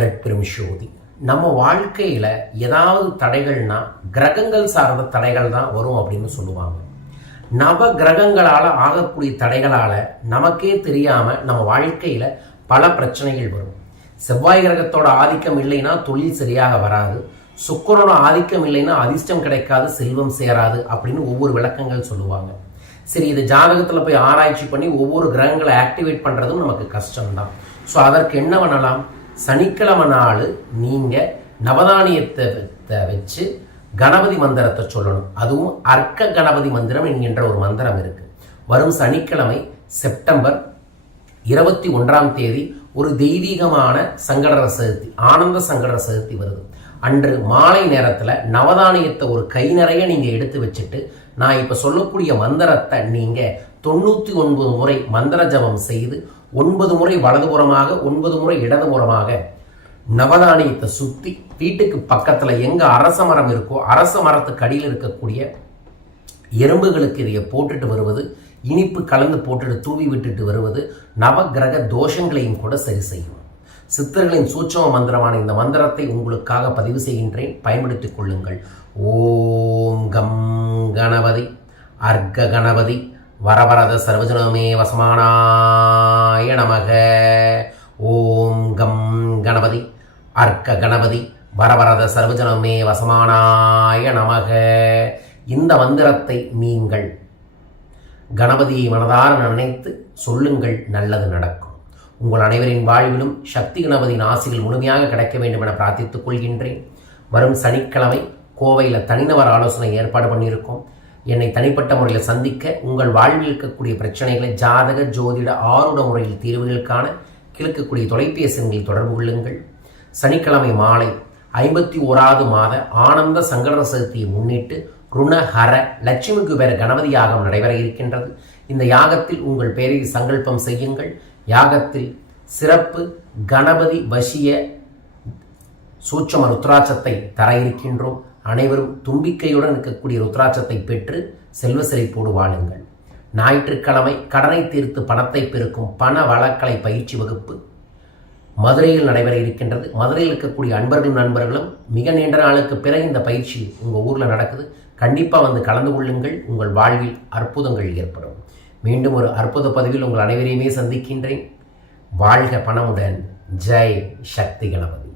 அருட்பெரும் ஜோதி நம்ம வாழ்க்கையில ஏதாவது தடைகள்னா கிரகங்கள் சார்ந்த தடைகள் தான் வரும் அப்படின்னு சொல்லுவாங்க. நவ கிரகங்களால ஆகக்கூடிய தடைகளால நமக்கே தெரியாம நம்ம வாழ்க்கையில பல பிரச்சனைகள் வரும். செவ்வாய் கிரகத்தோட ஆதிக்கம் இல்லைன்னா தொழில் சரியாக வராது. சுக்கரோட ஆதிக்கம் இல்லைன்னா அதிர்ஷ்டம் கிடைக்காது செல்வம் சேராது அப்படின்னு ஒவ்வொரு விளக்கங்கள் சொல்லுவாங்க. சரி இது ஜாதகத்தில் போய் ஆராய்ச்சி பண்ணி ஒவ்வொரு கிரகங்களை ஆக்டிவேட் பண்ணுறதும் நமக்கு கஷ்டம்தான். ஸோ அதற்கு என்ன பண்ணலாம்? சனிக்கிழமை நாள் நீங்கள் நவதானியத்தை வச்சு கணபதி மந்திரத்தை சொல்லணும். அதுவும் அர்க்க கணபதி மந்திரம் என்கின்ற ஒரு மந்திரம் இருக்கு. வரும் சனிக்கிழமை செப்டம்பர் இருபத்தி ஒன்றாம் தேதி ஒரு தெய்வீகமான சங்கடர சதுர்த்தி ஆனந்த சங்கடர சதுர்த்தி வருது. அன்று மாலை நேரத்தில் நவதானியத்தை ஒரு கை நிறைய நீங்கள் எடுத்து வச்சுட்டு நான் இப்போ சொல்லக்கூடிய மந்திரத்தை நீங்கள் தொண்ணூற்றி ஒன்பது முறை மந்திர ஜபம் செய்து ஒன்பது முறை வலதுபுறமாக ஒன்பது முறை இடதுபுறமாக நவதானியத்தை சுற்றி வீட்டுக்கு பக்கத்தில் எங்கே அரச மரம் இருக்கோ அரச மரத்துக்கு அடியில் இருக்கக்கூடிய எறும்புகளுக்கு இதையை போட்டுட்டு வருவது இனிப்பு கலந்து போட்டுட்டு தூவி விட்டுட்டு வருவது நவக்கிரக தோஷங்களையும் கூட சரி செய்யும். சித்தர்களின் சூட்சம மந்திரமான இந்த மந்திரத்தை உங்களுக்காக பதிவு செய்கின்றேன். பயன்படுத்திக் கொள்ளுங்கள். ஓம் கம் கணபதி அர்க்க கணபதி வரவரத சர்வஜனமே வசமானாய நமக. ஓம் கம் கணபதி அர்க்க கணபதி வரவரத சர்வஜனமே வசமானாய நமக. இந்த மந்திரத்தை நீங்கள் கணபதியை மனதார நினைத்து சொல்லுங்கள் நல்லது நடக்கும். உங்கள் அனைவரின் வாழ்விலும் சக்தி கணபதியின் ஆசைகள் முழுமையாக கிடைக்க வேண்டும் என பிரார்த்தித்துக் கொள்கின்றேன். வரும் சனிக்கிழமை கோவையில் தனிநபர் ஆலோசனை ஏற்பாடு பண்ணியிருக்கோம். என்னை தனிப்பட்ட முறையில் சந்திக்க உங்கள் வாழ்வில் இருக்கக்கூடிய பிரச்சனைகளை ஜாதக ஜோதிட ஆருட முறையில் தீர்வுகளுக்கான கிழக்கக்கூடிய தொலைபேசி எண்களில் தொடர்பு கொள்ளுங்கள். சனிக்கிழமை மாலை ஐம்பத்தி ஓராவது மாத ஆனந்த சங்கட சதுர்த்தியை முன்னிட்டு ருணஹர லட்சுமி குபேர கணபதி யாகம் நடைபெற இருக்கின்றது. இந்த யாகத்தில் உங்கள் பெயரை சங்கல்பம் செய்யுங்கள். யாகத்தில் சிறப்பு கணபதி வசிய சூட்சம ருத்ராட்சத்தை தர இருக்கின்றோம். அனைவரும் தும்பிக்கையுடன் இருக்கக்கூடிய ருத்ராட்சத்தை பெற்று செல்வ செழிப்போடு வாழுங்கள். ஞாயிற்றுக்கிழமை கடனை தீர்த்து பணத்தை பெருக்கும் பண வழக்கலை பயிற்சி வகுப்பு மதுரையில் நடைபெற இருக்கின்றது. மதுரையில் இருக்கக்கூடிய அன்பர்களும் நண்பர்களும் மிக நீண்ட நாளுக்கு பிறகு இந்த பயிற்சி உங்கள் ஊரில் நடக்குது. கண்டிப்பாக வந்து கலந்து கொள்ளுங்கள். உங்கள் வாழ்வில் அற்புதங்கள் ஏற்படும். மீண்டும் ஒரு அற்புத பதிவில் உங்கள் அனைவரையுமே சந்திக்கின்றேன். வாழ்க பணமுடன். ஜெய் சக்தி கணபதி.